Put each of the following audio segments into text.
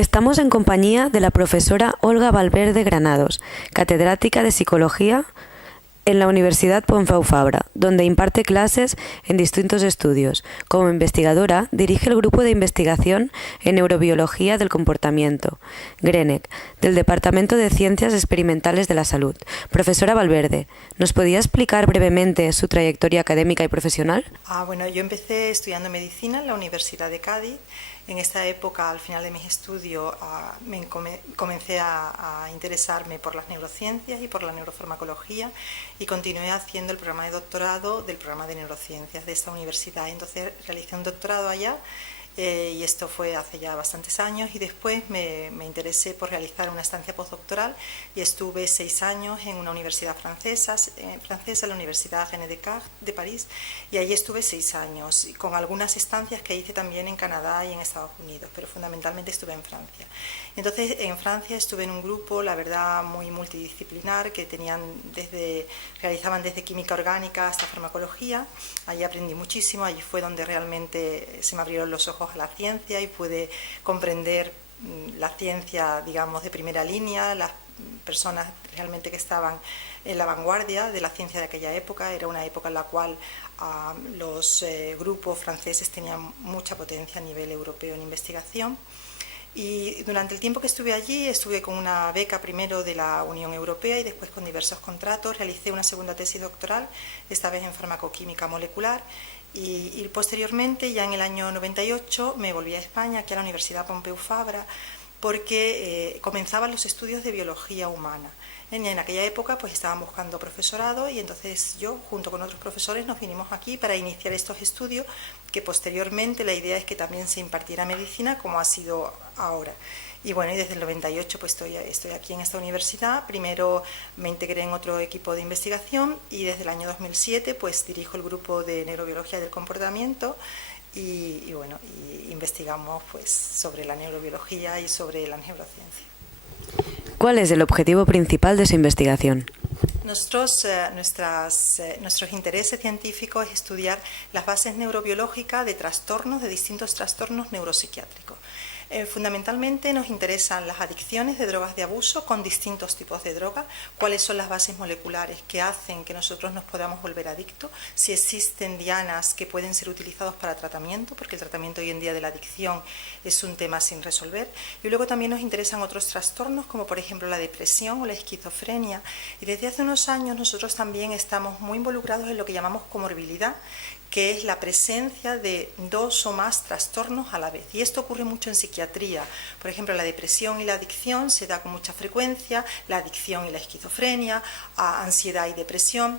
Estamos en compañía de la profesora Olga Valverde Granados, catedrática de Psicología en la Universidad Pompeu Fabra, donde imparte clases en distintos estudios. Como investigadora, dirige el Grupo de Investigación en Neurobiología del Comportamiento, GRENEC, del Departamento de Ciencias Experimentales de la Salud. Profesora Valverde, ¿nos podía explicar brevemente su trayectoria académica y profesional? Bueno, yo empecé estudiando medicina en la Universidad de Cádiz. En esta época, al final de mis estudios, comencé a interesarme por las neurociencias y por la neurofarmacología y continué haciendo el programa de doctorado del programa de neurociencias de esta universidad. Entonces realicé un doctorado allá y esto fue hace ya bastantes años, y después me interesé por realizar una estancia postdoctoral y estuve 6 años en una universidad francesa, la Universidad René Descartes de París, y allí estuve 6 años con algunas estancias que hice también en Canadá y en Estados Unidos, pero fundamentalmente estuve en Francia. Entonces en Francia estuve en un grupo, la verdad, muy multidisciplinar, que realizaban desde química orgánica hasta farmacología. Allí aprendí muchísimo, allí fue donde realmente se me abrieron los ojos a la ciencia y pude comprender la ciencia, digamos, de primera línea, las personas realmente que estaban en la vanguardia de la ciencia de aquella época. Era una época en la cual los grupos franceses tenían mucha potencia a nivel europeo en investigación. Y durante el tiempo que estuve allí, estuve con una beca primero de la Unión Europea y después con diversos contratos. Realicé una segunda tesis doctoral, esta vez en farmacoquímica molecular, y posteriormente, ya en el año 98, me volví a España, aquí a la Universidad Pompeu Fabra, porque comenzaban los estudios de biología humana. En aquella época pues estaban buscando profesorado, y entonces yo junto con otros profesores nos vinimos aquí para iniciar estos estudios, que posteriormente la idea es que también se impartiera medicina como ha sido ahora. Y bueno, y desde el 98 pues estoy aquí en esta universidad. Primero me integré en otro equipo de investigación y desde el año 2007 pues dirijo el grupo de neurobiología del comportamiento y investigamos pues sobre la neurobiología y sobre la neurociencia. ¿Cuál es el objetivo principal de su investigación? Nuestros intereses científicos es estudiar las bases neurobiológicas de distintos trastornos neuropsiquiátricos. Fundamentalmente nos interesan las adicciones de drogas de abuso con distintos tipos de drogas, cuáles son las bases moleculares que hacen que nosotros nos podamos volver adictos, si existen dianas que pueden ser utilizados para tratamiento, porque el tratamiento hoy en día de la adicción es un tema sin resolver. Y luego también nos interesan otros trastornos como por ejemplo la depresión o la esquizofrenia, y desde hace unos años nosotros también estamos muy involucrados en lo que llamamos comorbilidad, que es la presencia de 2 o más trastornos a la vez. Y esto ocurre mucho en psiquiatría. Por ejemplo, la depresión y la adicción se da con mucha frecuencia, la adicción y la esquizofrenia, ansiedad y depresión.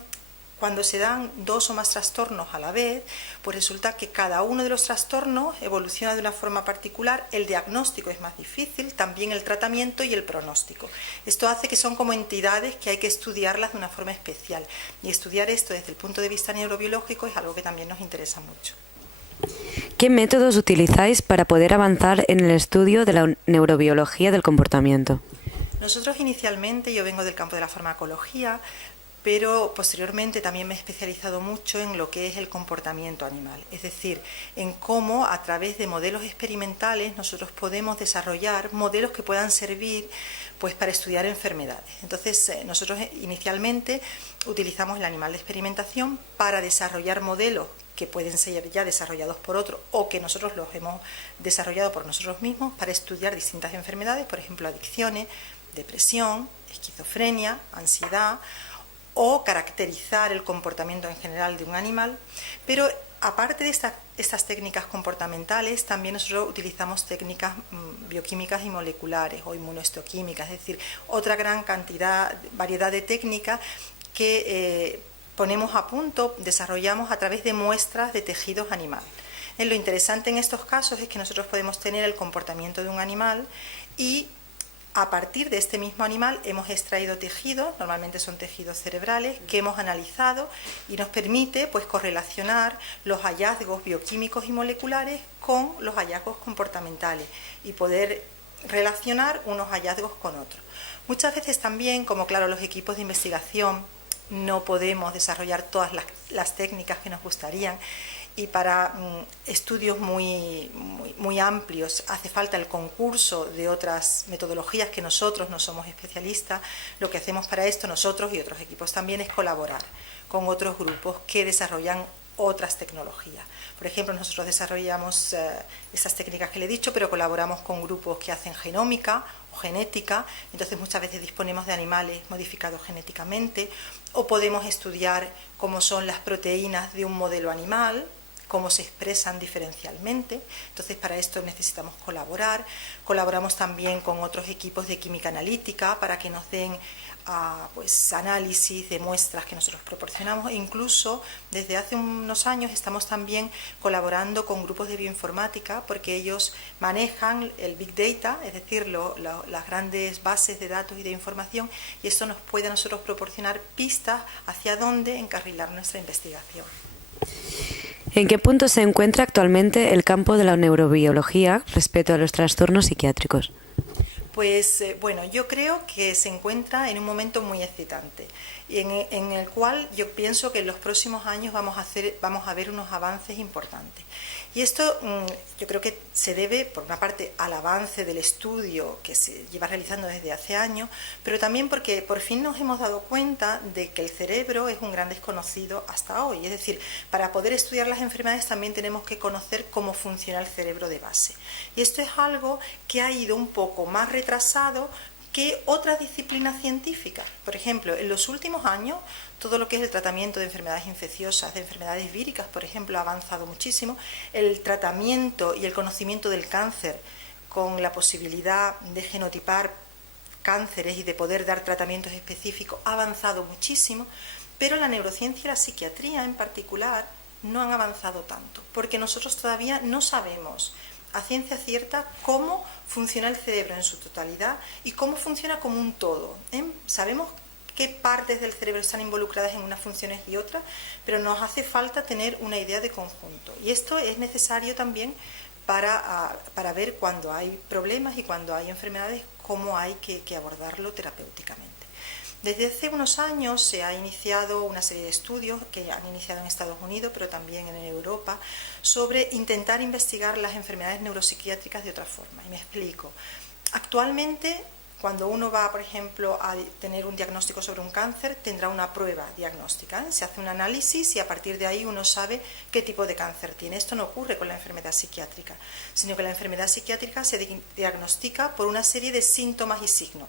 Cuando se dan 2 o más trastornos a la vez, pues resulta que cada uno de los trastornos evoluciona de una forma particular, el diagnóstico es más difícil, también el tratamiento y el pronóstico. Esto hace que son como entidades que hay que estudiarlas de una forma especial, y estudiar esto desde el punto de vista neurobiológico es algo que también nos interesa mucho. ¿Qué métodos utilizáis para poder avanzar en el estudio de la neurobiología del comportamiento? Nosotros inicialmente, yo vengo del campo de la farmacología, pero posteriormente también me he especializado mucho en lo que es el comportamiento animal, es decir, en cómo a través de modelos experimentales nosotros podemos desarrollar modelos que puedan servir pues para estudiar enfermedades. Entonces nosotros inicialmente utilizamos el animal de experimentación para desarrollar modelos que pueden ser ya desarrollados por otros o que nosotros los hemos desarrollado por nosotros mismos para estudiar distintas enfermedades, por ejemplo adicciones, depresión, esquizofrenia, ansiedad, o caracterizar el comportamiento en general de un animal. Pero aparte de estas técnicas comportamentales, también nosotros utilizamos técnicas bioquímicas y moleculares o inmunohistoquímicas, es decir, otra gran variedad de técnicas que ponemos a punto, desarrollamos a través de muestras de tejidos animales. Lo interesante en estos casos es que nosotros podemos tener el comportamiento de un animal y a partir de este mismo animal hemos extraído tejidos, normalmente son tejidos cerebrales, que hemos analizado y nos permite pues correlacionar los hallazgos bioquímicos y moleculares con los hallazgos comportamentales y poder relacionar unos hallazgos con otros. Muchas veces también, como claro, los equipos de investigación no podemos desarrollar todas las técnicas que nos gustarían, y para estudios muy amplios hace falta el concurso de otras metodologías que nosotros no somos especialistas, lo que hacemos para esto nosotros y otros equipos también es colaborar con otros grupos que desarrollan otras tecnologías. Por ejemplo, nosotros desarrollamos esas técnicas que le he dicho, pero colaboramos con grupos que hacen genómica o genética, entonces muchas veces disponemos de animales modificados genéticamente, o podemos estudiar cómo son las proteínas de un modelo animal, cómo se expresan diferencialmente, entonces para esto necesitamos colaborar. Colaboramos también con otros equipos de química analítica para que nos den pues análisis de muestras que nosotros proporcionamos, e incluso desde hace unos años estamos también colaborando con grupos de bioinformática porque ellos manejan el Big Data, es decir, las grandes bases de datos y de información, y esto nos puede a nosotros proporcionar pistas hacia dónde encarrilar nuestra investigación. ¿En qué punto se encuentra actualmente el campo de la neurobiología respecto a los trastornos psiquiátricos? Pues bueno, yo creo que se encuentra en un momento muy excitante y en el cual yo pienso que en los próximos años vamos a ver unos avances importantes. Y esto yo creo que se debe, por una parte, al avance del estudio que se lleva realizando desde hace años, pero también porque por fin nos hemos dado cuenta de que el cerebro es un gran desconocido hasta hoy. Es decir, para poder estudiar las enfermedades también tenemos que conocer cómo funciona el cerebro de base. Y esto es algo que ha ido un poco más retrasado que otras disciplinas científicas. Por ejemplo, en los últimos años, todo lo que es el tratamiento de enfermedades infecciosas, de enfermedades víricas, por ejemplo, ha avanzado muchísimo. El tratamiento y el conocimiento del cáncer, con la posibilidad de genotipar cánceres y de poder dar tratamientos específicos, ha avanzado muchísimo, pero la neurociencia y la psiquiatría en particular no han avanzado tanto, porque nosotros todavía no sabemos a ciencia cierta cómo funciona el cerebro en su totalidad y cómo funciona como un todo. Sabemos qué partes del cerebro están involucradas en unas funciones y otras, pero nos hace falta tener una idea de conjunto. Y esto es necesario también para ver cuando hay problemas y cuando hay enfermedades, cómo hay que abordarlo terapéuticamente. Desde hace unos años se ha iniciado una serie de estudios que han iniciado en Estados Unidos, pero también en Europa, sobre intentar investigar las enfermedades neuropsiquiátricas de otra forma. Y me explico. Actualmente, cuando uno va, por ejemplo, a tener un diagnóstico sobre un cáncer, tendrá una prueba diagnóstica. Se hace un análisis y a partir de ahí uno sabe qué tipo de cáncer tiene. Esto no ocurre con la enfermedad psiquiátrica, sino que la enfermedad psiquiátrica se diagnostica por una serie de síntomas y signos.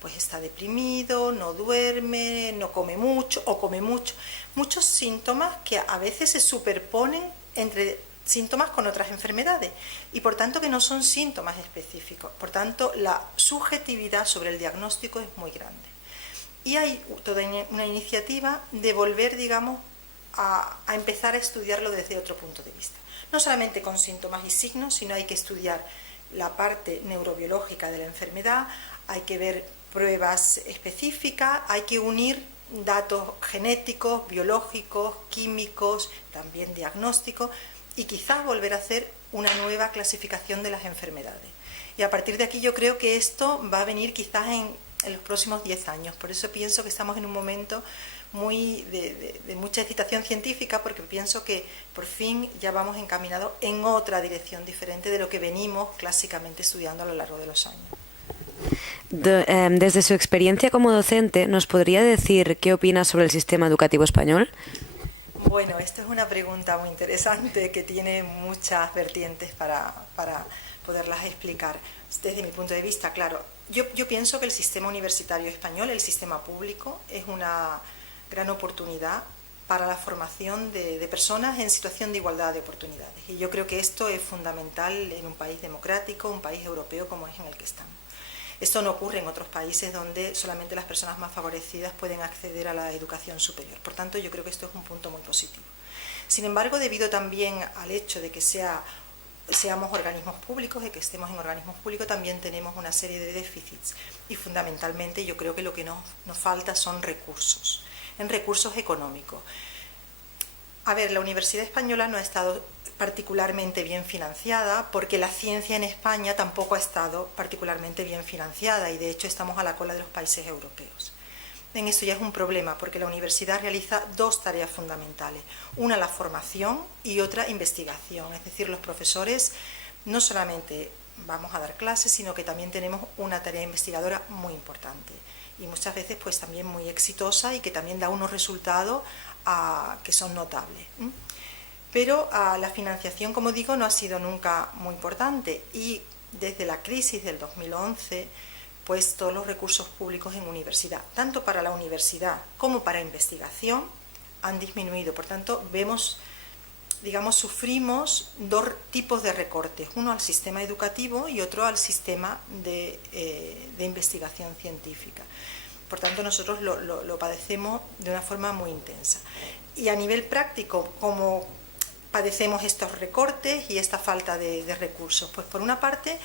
Pues está deprimido, no duerme, no come mucho o come mucho. Muchos síntomas que a veces se superponen entre síntomas con otras enfermedades y por tanto que no son síntomas específicos. Por tanto, la subjetividad sobre el diagnóstico es muy grande. Y hay toda una iniciativa de volver, digamos, a empezar a estudiarlo desde otro punto de vista. No solamente con síntomas y signos, sino hay que estudiar la parte neurobiológica de la enfermedad, hay que ver pruebas específicas, hay que unir datos genéticos, biológicos, químicos, también diagnósticos, y quizás volver a hacer una nueva clasificación de las enfermedades. Y a partir de aquí yo creo que esto va a venir quizás en los próximos 10 años. Por eso pienso que estamos en un momento muy de mucha excitación científica, porque pienso que por fin ya vamos encaminados en otra dirección diferente de lo que venimos clásicamente estudiando a lo largo de los años. Desde su experiencia como docente, ¿nos podría decir qué opina sobre el sistema educativo español? Bueno, esta es una pregunta muy interesante que tiene muchas vertientes para poderlas explicar. Desde mi punto de vista, claro, yo pienso que el sistema universitario español, el sistema público, es una gran oportunidad para la formación de personas en situación de igualdad de oportunidades. Y yo creo que esto es fundamental en un país democrático, un país europeo como es en el que estamos. Esto no ocurre en otros países donde solamente las personas más favorecidas pueden acceder a la educación superior. Por tanto, yo creo que esto es un punto muy positivo. Sin embargo, debido también al hecho de que seamos organismos públicos, de que estemos en organismos públicos, también tenemos una serie de déficits. Y fundamentalmente yo creo que lo que nos falta son recursos, en recursos económicos. A ver, la Universidad Española no ha estado particularmente bien financiada porque la ciencia en España tampoco ha estado particularmente bien financiada y de hecho estamos a la cola de los países europeos. en esto ya es un problema, porque la universidad realiza dos tareas fundamentales. Una, la formación, y otra, investigación. Es decir, los profesores no solamente vamos a dar clases, sino que también tenemos una tarea investigadora muy importante y muchas veces pues también muy exitosa y que también da unos resultados que son notables. Pero la financiación, como digo, no ha sido nunca muy importante, y desde la crisis del 2011 pues todos los recursos públicos en universidad, tanto para la universidad como para investigación, han disminuido. Por tanto, sufrimos dos tipos de recortes, uno al sistema educativo y otro al sistema de investigación científica. Por tanto, nosotros lo padecemos de una forma muy intensa. Y a nivel práctico, ¿cómo padecemos estos recortes y esta falta de recursos? Pues por una parte,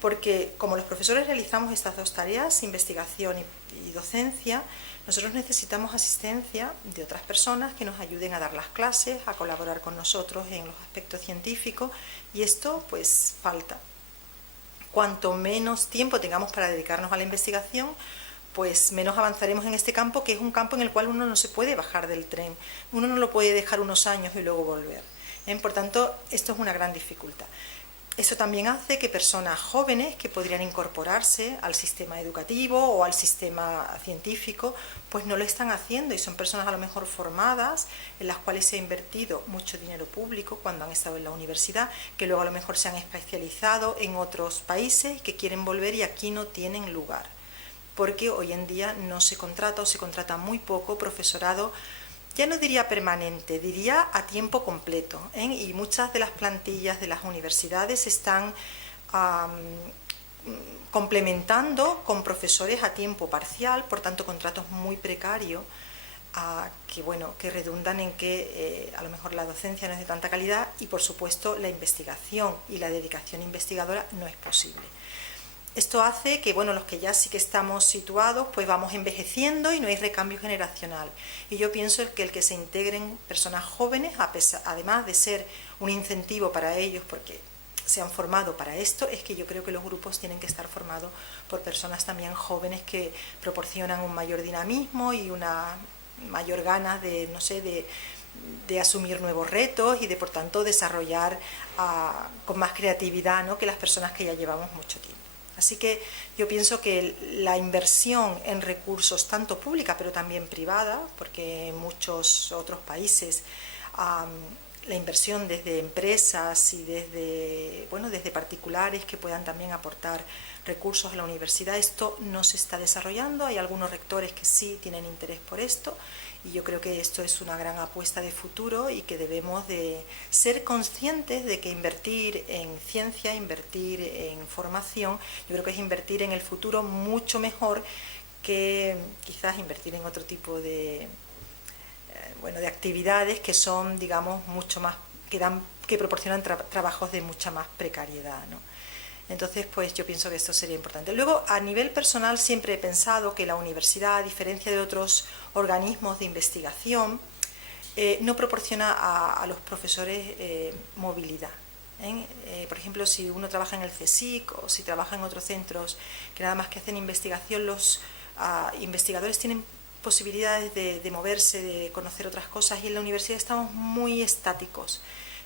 porque como los profesores realizamos estas dos tareas, investigación y docencia, nosotros necesitamos asistencia de otras personas que nos ayuden a dar las clases, a colaborar con nosotros en los aspectos científicos, y esto pues falta. Cuanto menos tiempo tengamos para dedicarnos a la investigación, pues menos avanzaremos en este campo, que es un campo en el cual uno no se puede bajar del tren, uno no lo puede dejar unos años y luego volver. Por tanto, esto es una gran dificultad. Eso también hace que personas jóvenes que podrían incorporarse al sistema educativo o al sistema científico, pues no lo están haciendo, y son personas a lo mejor formadas, en las cuales se ha invertido mucho dinero público cuando han estado en la universidad, que luego a lo mejor se han especializado en otros países, que quieren volver y aquí no tienen lugar, porque hoy en día no se contrata o se contrata muy poco profesorado. Ya no diría permanente, diría a tiempo completo, y muchas de las plantillas de las universidades están complementando con profesores a tiempo parcial, por tanto contratos muy precarios, que redundan en que a lo mejor la docencia no es de tanta calidad, y por supuesto la investigación y la dedicación investigadora no es posible. Esto hace que, los que ya sí que estamos situados, pues vamos envejeciendo y no hay recambio generacional. Y yo pienso que el que se integren personas jóvenes, además de ser un incentivo para ellos, porque se han formado para esto, es que yo creo que los grupos tienen que estar formados por personas también jóvenes que proporcionan un mayor dinamismo y una mayor ganas de asumir nuevos retos y de, por tanto, desarrollar con más creatividad, ¿no?, que las personas que ya llevamos mucho tiempo. Así que yo pienso que la inversión en recursos, tanto pública pero también privada, porque en muchos otros países la inversión desde empresas y desde particulares que puedan también aportar recursos a la universidad, esto no se está desarrollando. Hay algunos rectores que sí tienen interés por esto, y yo creo que esto es una gran apuesta de futuro y que debemos de ser conscientes de que invertir en ciencia, invertir en formación, yo creo que es invertir en el futuro mucho mejor que quizás invertir en otro tipo de actividades que son, mucho más, que proporcionan trabajos de mucha más precariedad, ¿no? Entonces, pues yo pienso que esto sería importante. Luego, a nivel personal, siempre he pensado que la universidad, a diferencia de otros organismos de investigación, no proporciona a los profesores movilidad. Por ejemplo, si uno trabaja en el CSIC o si trabaja en otros centros que nada más que hacen investigación, los investigadores tienen posibilidades de moverse, de conocer otras cosas, y en la universidad estamos muy estáticos.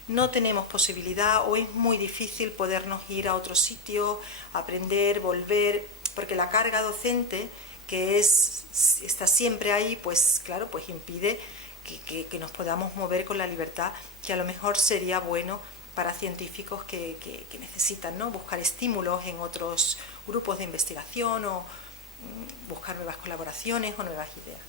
No tenemos posibilidad, o es muy difícil podernos ir a otro sitio, aprender, volver, porque la carga docente, que está siempre ahí, pues claro, pues impide que nos podamos mover con la libertad, que a lo mejor sería bueno para científicos que necesitan, ¿no?, buscar estímulos en otros grupos de investigación o buscar nuevas colaboraciones o nuevas ideas.